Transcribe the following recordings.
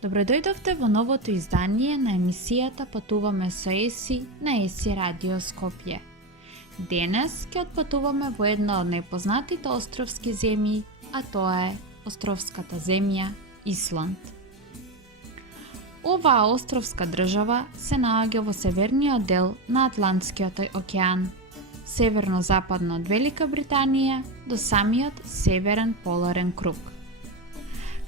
Добредојдовте во новото издание на емисијата Патуваме со ЕСИ на ЕСИ Радио Скопје. Денес ќе отпатуваме во една од најпознатите островски земји, а тоа е островската земја Исланд. Оваа островска држава се наоѓа во северниот дел на Атлантскиот океан, северно-западно од Велика Британија до самиот северен поларен круг.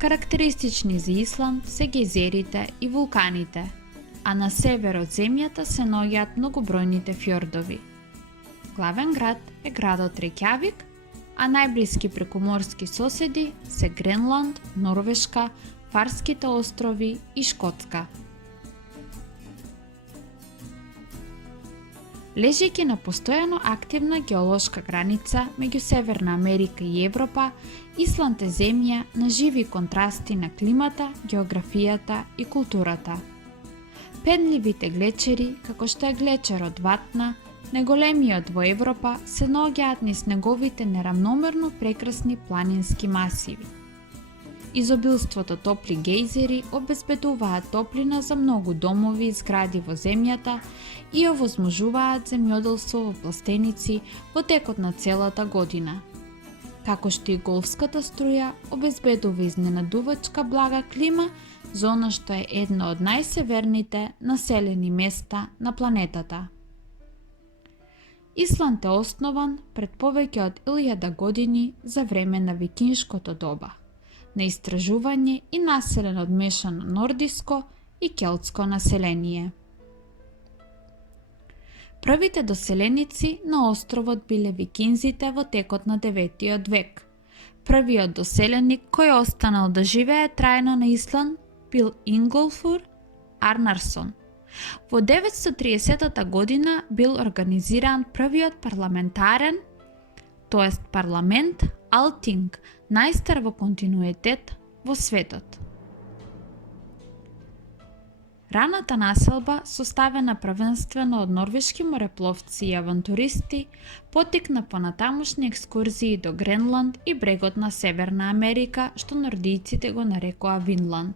Карактеристични за Исланд се гејзерите и вулканите, а на север од земјата се наоѓаат многобројните фјордови. Главен град е градот Рејкјавик, а најблиски прекуморски соседи се Гренланд, Норвешка, Фарските острови и Шкотска. Лежејќи на постојано активна геолошка граница меѓу Северна Америка и Европа, Исланд е земја на живи контрасти на климата, географијата и културата. Пенливите глечери, како што е глечерот Ватна, најголемиот во Европа, се наоѓаат низ неговите нерамномерно прекрасни планински масиви. Изобилството топли гејзери обезбедуваат топлина за многу домови и згради во земјата и овозможуваат земјоделство во пластеници во текот на целата година. Како што и голфската струја обезбедува изненадувачка блага клима за она што е едно од најсеверните населени места на планетата. Исланд е основан пред повеќе од 1000 години за време на викиншкото доба, на истражување и населен од мешано нордиско и келтско население. Првите доселеници на островот биле викинзите во текот на 9 век. Првиот доселеник кој останал да живее трајно на Исланд бил Инголфур Арнарсон. Во 930 година бил организиран првиот парламентарен, тоест парламент Алтинг, најстар во континуитет во светот. Раната населба, составена првенствено од норвешки морепловци и авантуристи, потекна по натамошни екскурзии до Гренланд и брегот на Северна Америка, што нордијците го нарекоа Винланд.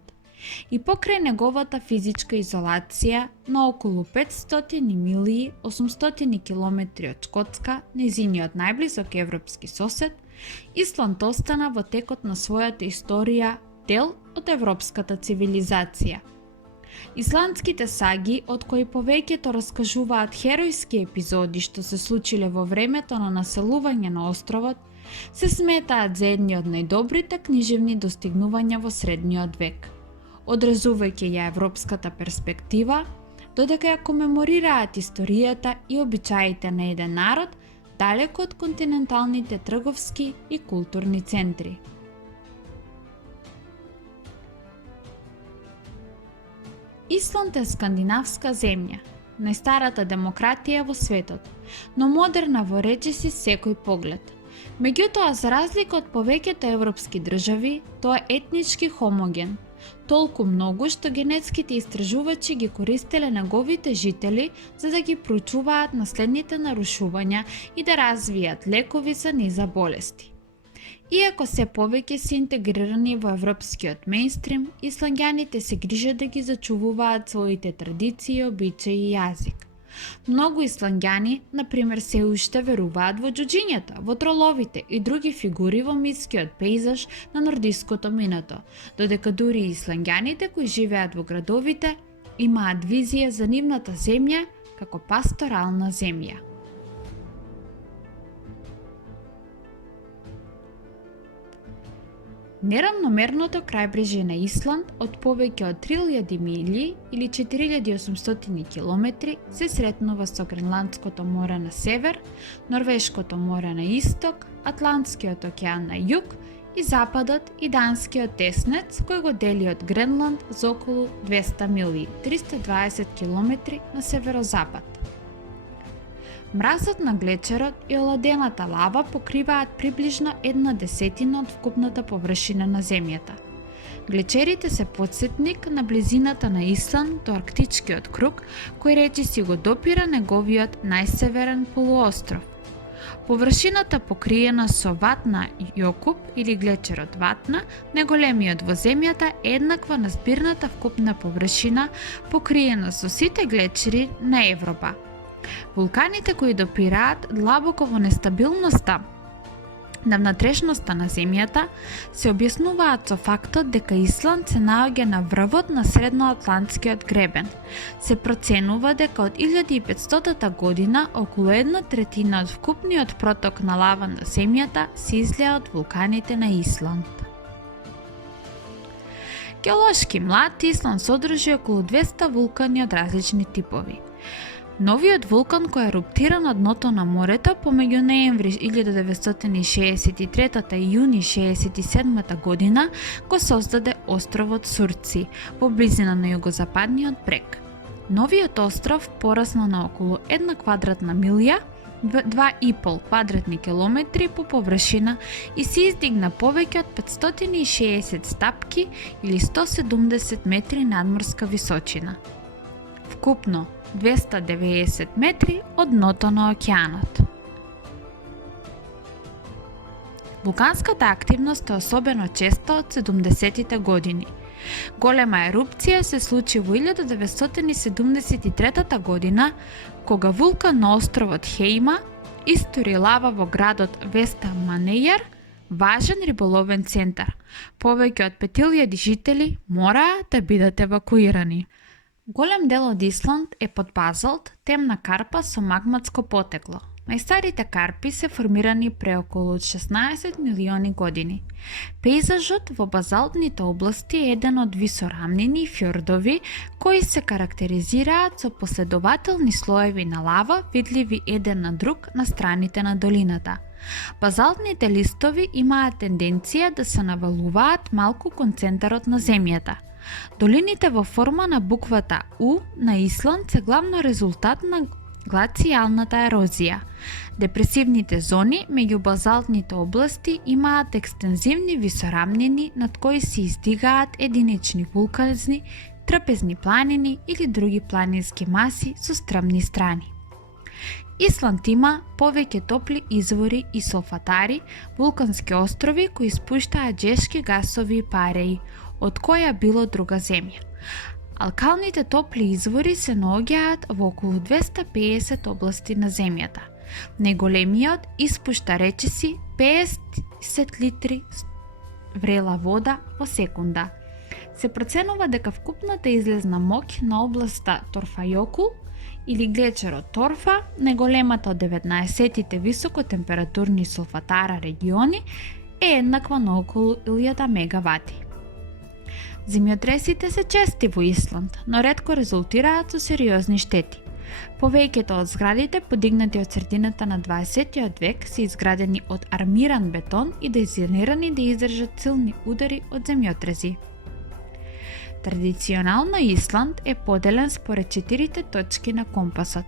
И покрај неговата физичка изолација на околу 500 милии, 800 километри од Шкотска, нејзиниот најблизок европски сосед, Исланд остана во текот на својата историја дел од европската цивилизација. Исландските саги, од кои повеќето раскажуваат херојски епизоди што се случиле во времето на населување на островот, се сметаат за едни од најдобрите книжевни достигнувања во средниот век, одразувајќи ја европската перспектива, додека ја комеморираат историјата и обичаите на еден народ далеко од континенталните трговски и културни центри. Исланд е скандинавска земја, најстарата демократија во светот, но модерна во речиси секој поглед. Меѓутоа, за разлика од повеќето европски држави, тоа е етнички хомоген, толку многу што генетските истражувачи ги користеле неговите жители за да ги проучуваат наследните нарушувања и да развијат лекови за низа болести. Иако се повеќе се интегрирани во европскиот мејнстрим, исландјаните се грижат да ги зачувуваат своите традиции, обичаи и јазик. Многу исландјани, например, се уште веруваат во џуџињата, во троловите и други фигури во митскиот пејзаж на нордиското минато, додека дури и исландјаните кои живеат во градовите имаат визија за нивната земја како пасторална земја. Неравномерното крајбрежје на Исланд од повеќе од 3000 милји или 4800 километри се сретнува со Гренландското море на север, Норвешкото море на исток, Атлантскиот океан на југ и западот и Данскиот теснец кој го дели од Гренланд за околу 200 милји, 320 километри на северозапад. Мразот на глечерот и оладената лава покриваат приближно 1/10 од вкупната површина на земјата. Глечерите се потсетник на близината на Исланд до Арктичкиот круг, кој речиси го допира неговиот најсеверен полуостров. Површината покриена со ватна Јокуп или глечерот Ватна, најголемиот во земјата, е еднаква на збирната вкупна површина покриена со сите глечери на Европа. Вулканите кои допираат длабоко во нестабилноста на внатрешноста на земјата се објаснуваат со фактот дека Исланд се наоѓа на врвот на средноатлантскиот гребен. Се проценува дека од 1500 година околу 1/3 од вкупниот проток на лава на земјата се излеа од вулканите на Исланд. Геолошки млад, Исланд содржи околу 200 вулкани од различни типови. Новиот вулкан кој еруптира на дното на морето помеѓу ноември 1963 и јуни 1967 година го создаде островот Сурци во близина на југозападниот брег. Новиот остров порасна на околу 1 квадратна милја, 2,5 квадратни километри по површина и се издигна повеќе од 560 стапки или 170 метри надморска височина. Вкупно 290 метри од дното на океанот. Вулканската активност е особено честа од 70-тите години. Голема ерупција се случи во 1973 година, кога вулкан на островот Хејма истори лава во градот Веста Манејер, важен риболовен центар. Повеќе од 5000 жители мораа да бидат евакуирани. Голем дел од Исланд е под базалт, темна карпа со магматско потекло. Најстарите карпи се формирани пре околу 16 милиони години. Пејзажот во базалтните области е еден од висорамнини и фјордови кои се карактеризираат со последователни слоеви на лава видливи еден на друг на страните на долината. Базалтните листови имаат тенденција да се навалуваат малку кон центарот на земјата. Долините во форма на буквата У на Исланд се главно резултат на глацијалната ерозија. Депресивните зони меѓу базалтните области имаат екстензивни висорамнини над кои се издигаат единични вулкани, трпезни планини или други планински маси со стрмни страни. Исланд има повеќе топли извори и солфатари, вулкански острови кои испуштаат жешки гасови и пареи, од која било друга земја. Алкалните топли извори се наоѓаат во околу 250 области на земјата. Најголемиот испушта речиси 50 литри врела вода во секунда. Се проценува дека вкупната излезна моќ на областа Торфајокул или глечерот Торфа, најголемата од 19-тите високотемпературни солфатара региони, е еднаква на околу 1000 мегавати. Земјотресите се чести во Исланд, но ретко резултираат со сериозни штети. Повеќето од зградите подигнати од средината на 20 век се изградени од армиран бетон и дизајнирани да издржат силни удари од земјотреси. Традиционално Исланд е поделен според 4 точки на компасот.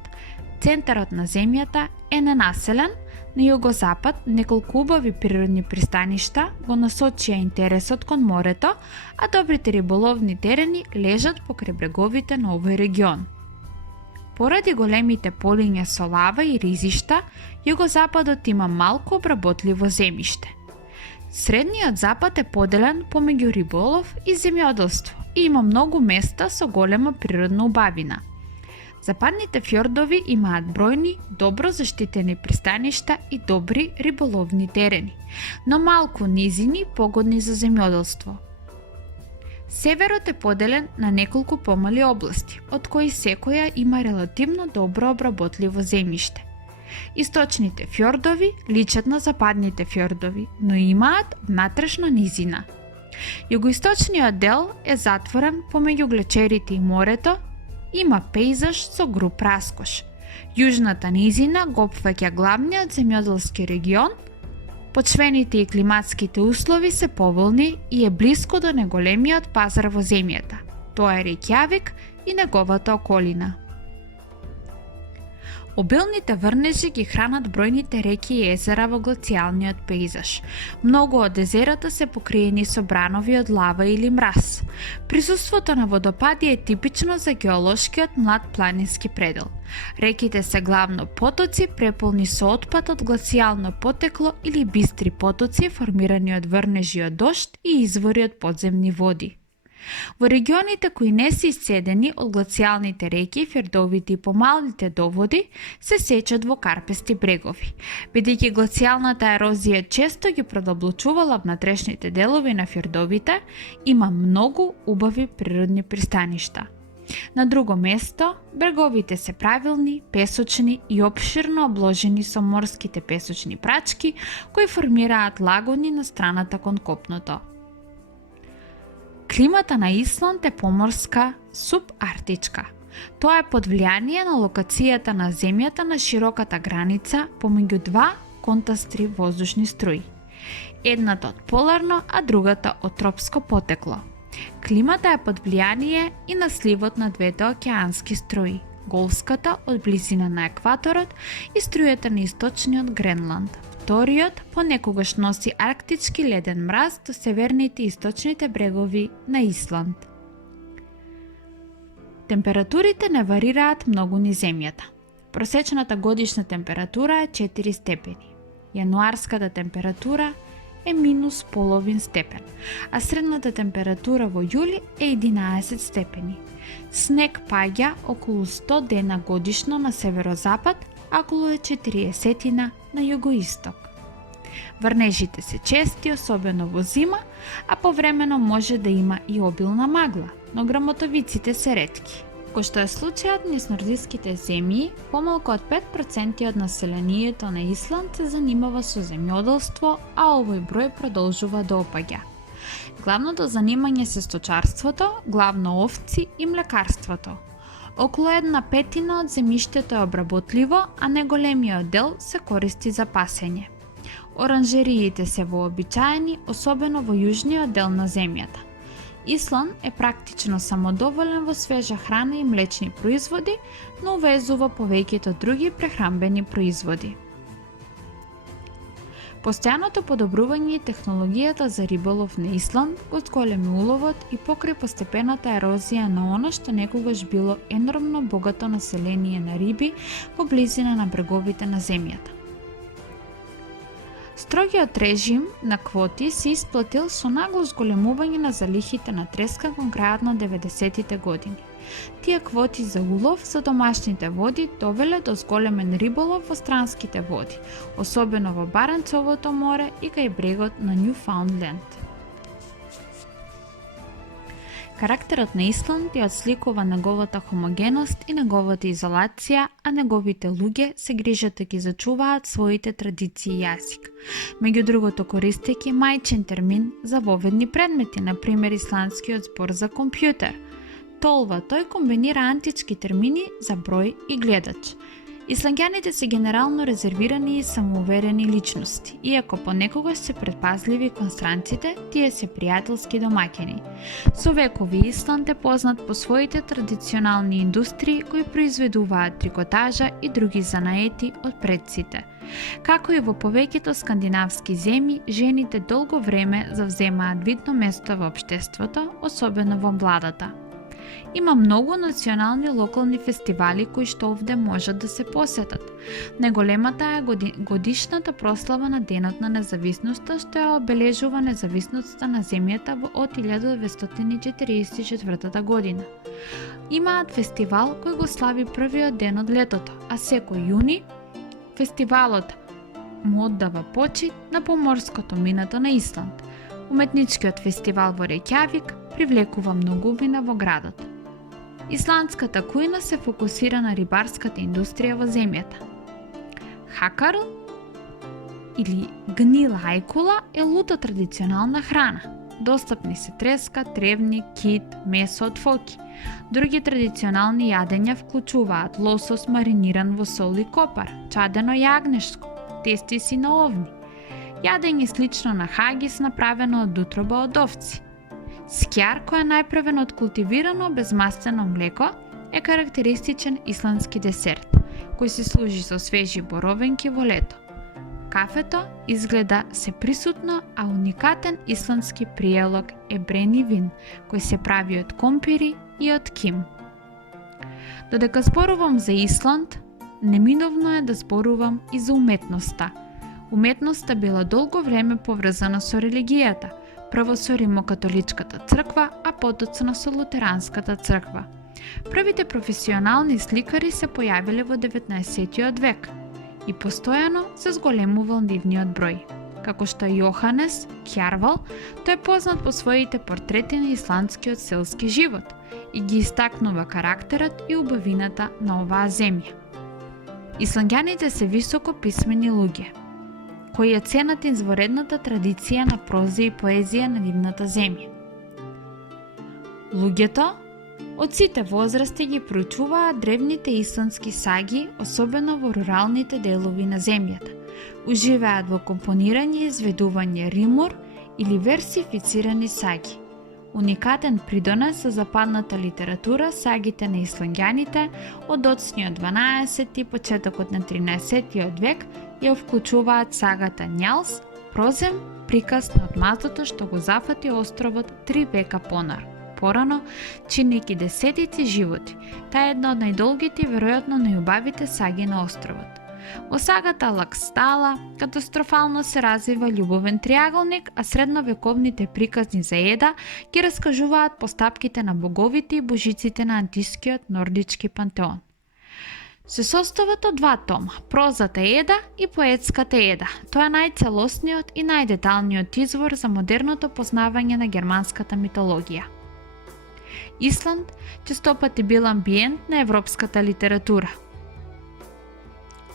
Центарот на земјата е ненаселен, на југозапад неколку убави природни пристаништа го насочија интересот кон морето, а добрите риболовни терени лежат покрај бреговите на овој регион. Поради големите полиња со лава и ризишта, југозападот има малку обработливо земјиште. Средниот запад е поделен помеѓу риболов и земјоделство и има многу места со голема природна убавина. Западните фјордови имаат бројни, добро заштитени пристаништа и добри риболовни терени, но малку низини погодни за земјоделство. Северот е поделен на неколку помали области, од кои секоја има релативно добро обработливо земјиште. Источните фјордови личат на западните фјордови, но имаат внатрешна низина. Југоисточниот дел е затворен помеѓу глечерите и морето, има пејзаж со груб раскош. Јужната низина го опфаќа главниот земјоделски регион, почвените и климатските услови се поволни и е блиско до најголемиот пазар во земјата. Тоа е Рејкјавик и неговата околина. Обилните врнежи ги хранат бројните реки и езера во глацијалниот пејзаж. Многу од езерата се покриени со бранови од лава или мраз. Присуството на водопади е типично за геолошкиот млад планински предел. Реките се главно потоци преполни со отпад од глацијално потекло или бистри потоци формирани од врнежи од дожд и извори од подземни води. Во регионите кои не се исцедени од глацијалните реки, фердовите и помалите доводи се сечат во карпести брегови. Бидејќи глацијалната ерозија често ги продаблучувала внатрешните делови на фердовите, има многу убави природни пристаништа. На друго место, бреговите се правилни, песочни и опширно обложени со морските песочни прачки кои формираат лагуни на страната кон копното. Климата на Исланд е поморска, субарктичка. Тоа е под влијание на локацијата на земјата на широката граница помеѓу два контастри воздушни струи. Едната од поларно, а другата од тропско потекло. Климата е под влијание и на сливот на двете океански струи, голфската од близина на екваторот и струјата на источниот Гренланд. Вториот понекогаш носи арктички леден мраз до северните и источните брегови на Исланд. Температурите не варираат многу низ земјата. Просечната годишна температура е 4 степени. Јануарската температура е минус половин степен, а средната температура во јули е 11 степени. Снег паѓа околу 100 дена годишно на северозапад, а околу 40 на југоисток. Врнежите се чести, особено во зима, а повремено може да има и обилна магла, но грамотовиците се ретки. Кој што е случајот низ нордиските земји, помалку од 5% од населението на Исланд се занимава со земјоделство, а овој број продолжува да опаѓа. Главното занимање се сточарството, главно овци и млекарството. Околу 1/5 од земјиштето е обработливо, а неголемиот дел се користи за пасење. Оранжериите се вообичаени, особено во јужниот дел на земјата. Исланд е практично самодоволен во свежа храна и млечни производи, но увезува повеќето други прехранбени производи. Постојаното подобрување и технологијата за риболов на Исланд го зголеми уловот и покрај постепената ерозија на она што некогаш било енормно богато население на риби во близина на бреговите на земјата. Строгиот режим на квоти се исплатил со нагло зголемување на залихите на треска кон крајот на 90-тите години. Тие квоти за улов за домашните води довеле до зголемен риболов во странските води, особено во Баренцовото море и кај брегот на Њуфаундленд. Карактерот на Исланд ја отсликува неговата хомогеност и неговата изолација, а неговите луѓе се грижат да ги зачуваат своите традиции и јазик. Меѓу другото користејќи мајчин термин за воведни предмети, например исландскиот збор за компјутер. Толва, тој комбинира антички термини за број и гледач. Исланѓаните се генерално резервирани и самоуверени личности, иако понекогаш се предпазливи кон странците, тие се пријателски домаќини. Со векови Исланд е познат по своите традиционални индустрии кои произведуваат трикотажа и други занаети од предците. Како и во повеќето скандинавски земји, жените долго време завземаат видно место во општеството, особено во младата. Има многу национални и локални фестивали кои што овде можат да се посетат. Најголемата е годишната прослава на Денот на независноста, што ја обележува независноста на земјата од 1944 година. Имаат фестивал кој го слави првиот ден од летото, а секој јуни фестивалот му оддава почит на поморското минато на Исланд. Уметничкиот фестивал во Реќјавик привлекува многумина во градот. Исландската кујна се фокусира на рибарската индустрија во земјата. Хакарл или гнила ајкула е лута традиционална храна. Достапни се треска, тревник, кит, месо од фоки. Други традиционални јадења вклучуваат лосос мариниран во сол и копар, чадено јагнешко, тестиси на овни. Јадење слично на хагис направено од утроба од овци. Скјар, кој е најправен од култивирано безмастено млеко, е карактеристичен исландски десерт. кој се служи со свежи боровинки во лето. Кафето изгледа се присутно, а уникатен исландски приелог е брени вин, кој се прави од компири и од ким. Додека зборувам за Исланд, неминовно е да зборувам и за уметноста. Уметноста била долго време поврзана со религијата, прво со римокатоличката црква, а потоцна со лутеранската црква. Првите професионални сликари се појавиле во 19. век и постојано се зголемувал нивниот број. Како што Јоханес Кјарвал, тој е познат по своите портрети на исландскиот селски живот и ги истакнува карактерот и убавината на оваа земја. Исланѓаните се високо писмени луѓе, кои ја ценат изворедната традиција на проза и поезија на нивната земја. Луѓето од сите возрасти ги проучуваат древните исландски саги, особено во руралните делови на земјата. Уживаат во компонирање и изведување римур или версифицирани саги. Уникатен придонес за западната литература сагите на исланѓаните од доцниот 12 и почетокот на 13 век ја вклучуваат сагата Нјалс, прозем приказ на одмазото што го зафати островот 3 века порано, чинејќи десетици животи. Таа е една од најдолгите и веројатно најубавите саги на островот. Во сагата Лакстала катастрофално се развива љубовен триаголник, а средновековните приказни за Еда ги раскажуваат постапките на боговите и божиците на антискиот нордички пантеон. Се состават од два тома, прозата Еда и поетската Еда. Тоа е најцелосниот и најдеталниот извор за модерното познавање на германската митологија. Исланд честопати бил амбиент на европската литература.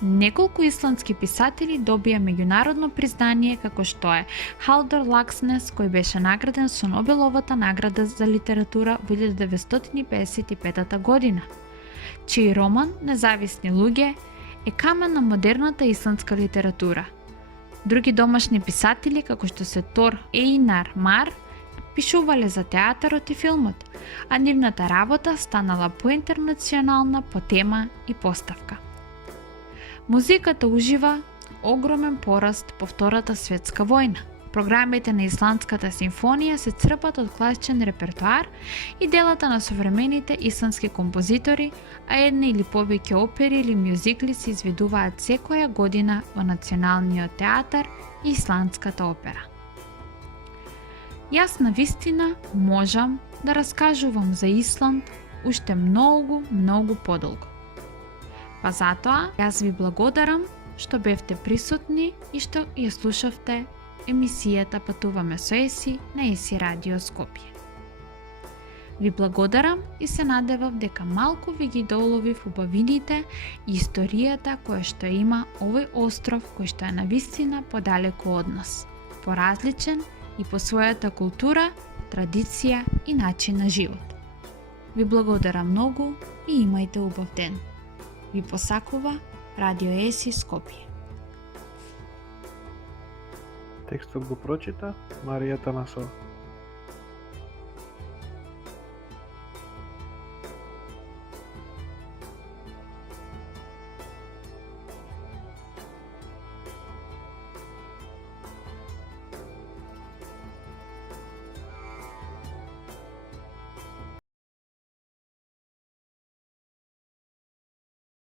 Неколку исландски писатели добија меѓународно признание, како што е Халдор Лакснес, кој беше награден со Нобеловата награда за литература во 1955 година, чиј роман "Независни луѓе" е камен на модерната исландска литература. Други домашни писатели, како што се Тор Еинар Мар, пишувале за театарот и филмот, а нивната работа станала поинтернационална по тема и поставка. Музиката ужива огромен пораст по Втората светска војна. Програмите на Исландската симфонија се црпат од класичен репертоар и делата на современите исландски композитори, а една или повеќе опери или мюзикли се изведуваат секоја година во Националниот театар и Исландската опера. Јас на вистина можам да раскажувам за Исланд уште многу подолго. Па затоа, јас ви благодарам што бевте присутни и што ја слушавте емисијата Патуваме со Еси на Еси Радио Скопје. Ви благодарам и се надевав дека малку ви ги доловив убавините и историјата која што има овој остров кој што е навистина подалеку од нас, поразличен и по својата култура, традиција и начин на живот. Ви благодарам многу и имајте убав ден. Ви посакува Радио Еси Скопје. Текстот го прочита Марија Танасова.